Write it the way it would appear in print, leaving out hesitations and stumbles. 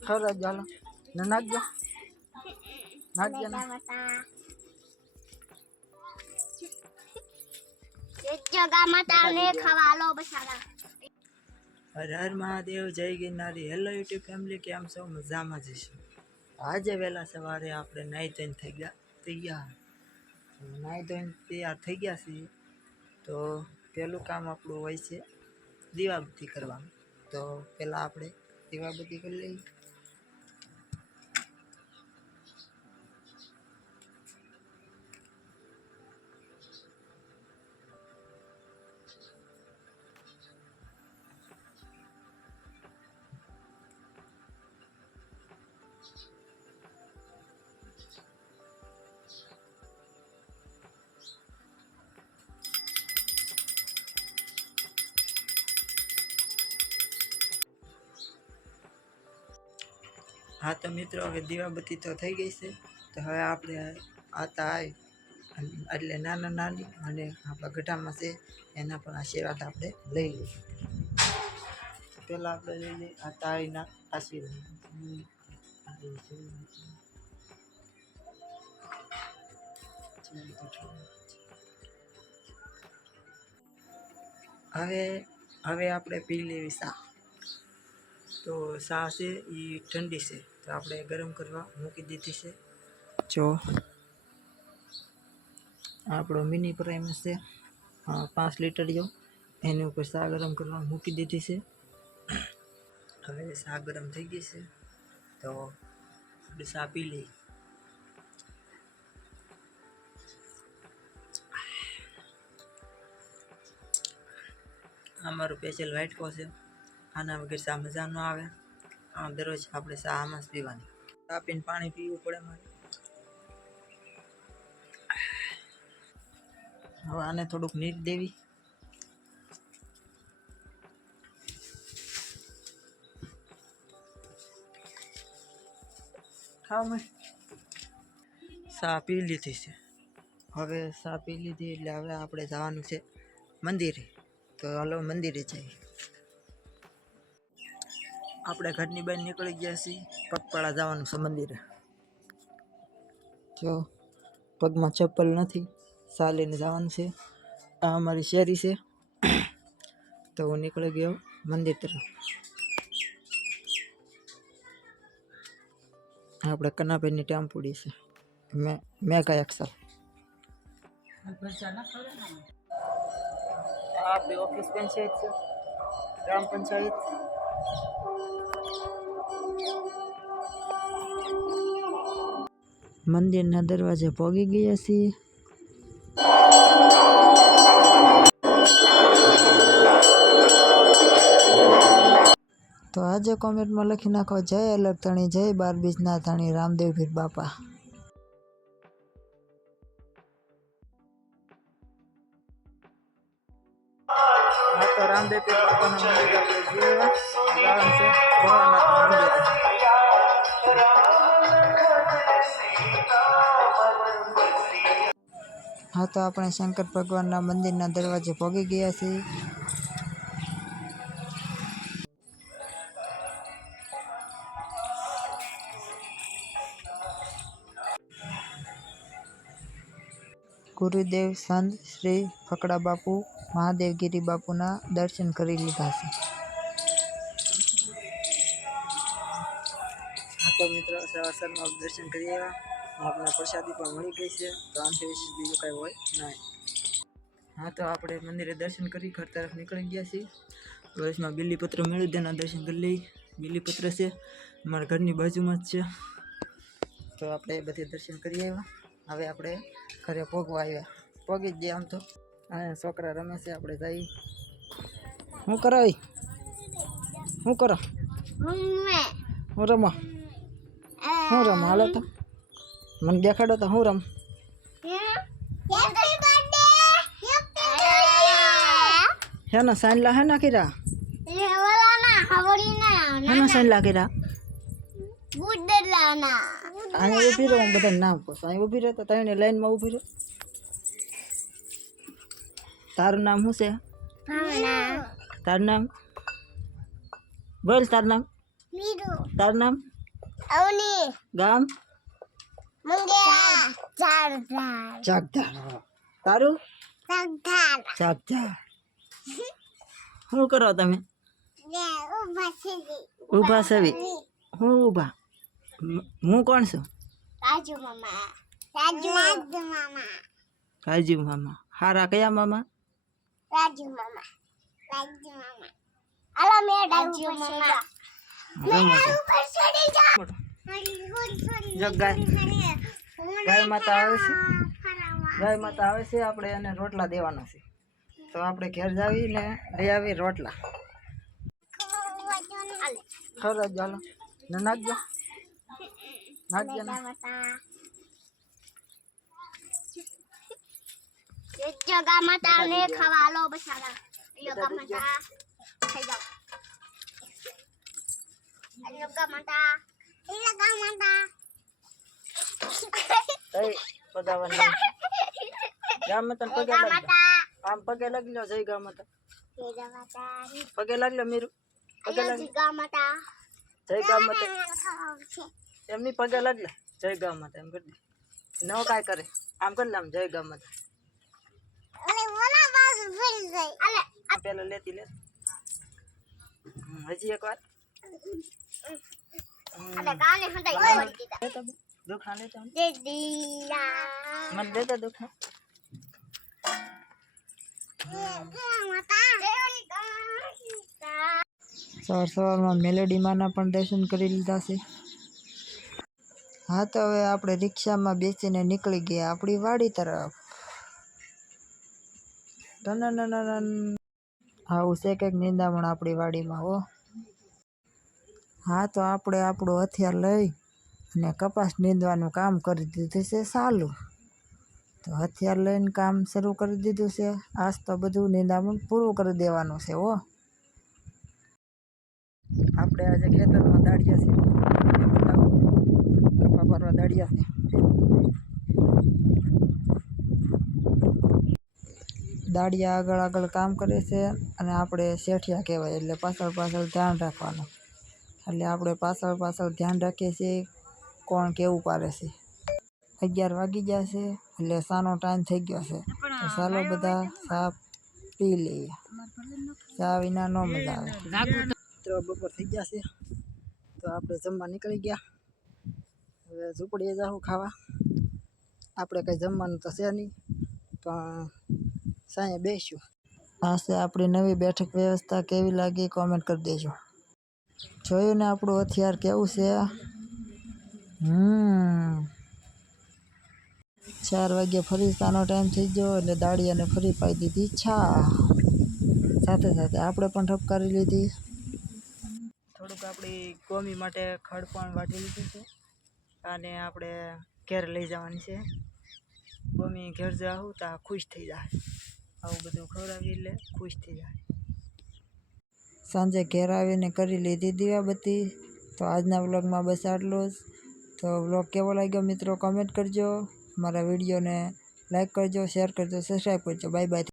ખરા ચાલો ને નાખજો નાખજો ને હર હર મહાદેવ જય ગિરનારી હેલો યુટ્યુબ ફેમિલી કેમ છો મજામાં જઈશું આજે વહેલા સવારે આપણે નાહી ધોઈને થઈ ગયા તૈયાર નાહી ધોઈને તૈયાર થઈ ગયા છીએ તો પહેલું કામ આપણું હોય છે દીવાબત્તી કરવાનું તો પહેલાં આપણે દીવાબત્તી કરી લઈએ हाँ तो मित्रों હવે દીવાબત્તી તો થઈ ગઈ છે તો હવે આપણે આતા આવી એટલે નાના નાની અને આપણા ગઢામાં છે એના પણ આશીર્વાદ આપણે લઈ લઈએ પહેલાં આપણે લઈ લઈએ આતા આવીના આશીર્વાદ હવે હવે આપણે પી લેવી સા તો સા છે એ ઠંડી છે તો આપણે ગરમ કરવા મૂકી દીધી છે જો આપણો મિની પ્રાઇમ છે 5 લીટર જો એની ઉપર સા ગરમ કરવા મૂકી દીધી છે હવે સા ગરમ થઈ ગઈ છે તો આપણે સા પી લઈએ અમારું સ્પેશિયલ વ્હાઈટ કો છે આના વગર સા મજા ન આવે આ દરરોજ આપણે સા આમાં જ પીવાની ચા પીને પાણી પીવું પડે મારે હવે આને થોડુંક નીટ દેવી ખાવ મેં સા પી લીધી છે હવે સા પી લીધી એટલે હવે આપણે જવાનું છે મંદિરે તો હાલો મંદિરે જઈએ આપણે ઘરની બહાર નીકળી ગયા છીએ પગપાળા જવાનું છે મંદિરે જો પગમાં ચપ્પલ નથી ચાલીને જવાનું છે આ અમારી શેરી છે તો હું નીકળી ગયો મંદિર તરફ આપણે કનાભાઈની ટેમ્પુડી છે મેગા એક્સલ આપણી ઓફિસ પંચાયત છે ગ્રામ પંચાયત મંદિરના દરવાજે પહોંચી ગયા છીએ તો આજે કોમેન્ટમાં લખી નાખો જય અલગ ધણી જય 12 બીજના ધણી રામદેવ પીર બાપા હા તો રામદેવ પીર બાપાના મંદિર આપણે જવાનું છે ભોળાનાથ મંદિર હા તો આપણે શંકર ભગવાનના મંદિરના દરવાજે પહોંચી ગયા છીએ ગુરુદેવ સંત શ્રી ફકડા બાપુ મહાદેવગીરી બાપુના દર્શન કરી લીધા છે હા તો મિત્રો સવારમાં દર્શન કરી આવ્યા આપણે પ્રસાદી પણ મળી ગઈ છે તો આનાથી વિશે બીજું કાંઈ હોય નહીં હા તો આપણે મંદિરે દર્શન કરી ઘર તરફ નીકળી ગયા છીએ બસમાં બીલીપત્ર મળ્યું તેના દર્શન કરી લઈ બીલીપત્ર છે અમારા ઘરની બાજુમાં જ છે તો આપણે બધે દર્શન કરી આવ્યા હવે આપણે ઘરે પહોંચવા આવ્યા પહોંચી જ જઈએ આમ તો અહીંયા છોકરા રમે છે આપણે જઈ શું કરો શું કરો હું રમો શું રમ હાલો તો મને દેખાડો તો હું રમ હેના સાંજલા હે ના કીરા હેના સાંજલા કીરા અહીંયા ઊભી રહો બધા નામ કહો અહીં ઊભી રહો તો તને લાઈનમાં ઊભી રહો તારું નામ શું છે તારું નામ બોલ તારું નામ તારું નામ? ગામ? ચાકધાર. તારું? ચાકધાર. શું કરો તમે? ઊભા સવી. હું ઊભા. હું કોણ છું? રાજુ મામા. હારા કયા મામા? જો ગાય માતા આવે છે. ગાય માતા આવે છે, આપણે એને રોટલા દેવાના છે. તો આપણે ઘેર જાવીને લઈ આવી રોટલા. ખબર ચાલો ને નાખજો. નાખજો ને. જગા માતા ને ખાવા લો બસાડા. યોગા માતા ખાઈ જાઓ. યોગા માતા. એ પગાવાની. ગામ માતા પગે લાગજો. આમ પગે લાગી લો. જય ગામ માતા. પગે લાગી લો મીરુ. પગે લાગી. જય ગામ માતા. એમની પગે લાગી લે. જય ગામ માતા એમ કરી દે. ન કાંઈ કરે આમ કરી લે. આમ જય ગામ માતા. પેલા લેતી લે. હજી એક વાર. દુખા લેતા મને દેતા દુખા. સવારમાં મેલેડી માના પણ દર્શન કરી લીધા છે. હા તો હવે આપણે રિક્ષામાં બેસીને નીકળી ગયા આપણી વાડી તરફ. આવું છે કંઈક નિંદામણ આપણી વાડીમાં હો. હા તો આપણે આપણું હથિયાર લઈ અને કપાસ નીંદવાનું કામ કરી દીધું છે ચાલુ. તો હથિયાર લઈને કામ શરૂ કરી દીધું છે. આજ તો બધું નિંદામણ પૂરું કરી દેવાનું છે હો. આપણે આજે ખેતરમાં દાળિયા છે. કપા ભરવા દાળિયા છે. દાળિયા આગળ આગળ કામ કરે છે અને આપણે શેઠિયા કહેવાય એટલે પાછળ પાછળ ધ્યાન રાખવાનું. એટલે આપણે પાછળ પાછળ ધ્યાન રાખીએ છીએ કોણ કેવું પારે છે. 11 વાગી ગયા છે એટલે સાનો ટાઈમ થઈ ગયો છે. તો ચાલો બધા ચા પી લઈએ. ચા વિના ન મજા આવે. તો બપોર થઈ ગયા છે તો આપણે જમવા નીકળી ગયા. હવે ઝૂંપડીએ જાઉં ખાવા. આપણે કંઈ જમવાનું તો છે નહીં પણ સાંજે બેસ્યું. આ છે આપણી નવી બેઠક વ્યવસ્થા. કેવી લાગી કોમેન્ટ કરી દેજો. જોયું ને આપણું હથિયાર કેવું છે. 4 વાગ્યે ફરી સાનો ટાઈમ થઈ ગયો એટલે દાળિયાને ફરી પાઈ દીધી છા. સાથે સાથે આપણે પણ ઠપકારી લીધી. થોડુંક આપણી કોમી માટે ખડ પણ વાટી લીધું છે અને આપણે ઘેર લઈ જવાની છે. કોમી ઘેર જાઉં તો ખુશ થઈ જાય. આવું બધું ખવડાવી એટલે ખુશ થઈ જાય. સાંજે ઘેર આવીને કરી લીધી દીવાબત્તી. તો આજના વ્લોગમાં બસ આટલું જ. તો વ્લોગ કેવો લાગ્યો મિત્રો કમેન્ટ કરજો. મારા વિડીયોને લાઈક કરજો, શેર કરજો, સબસ્ક્રાઈબ કરજો. Bye bye.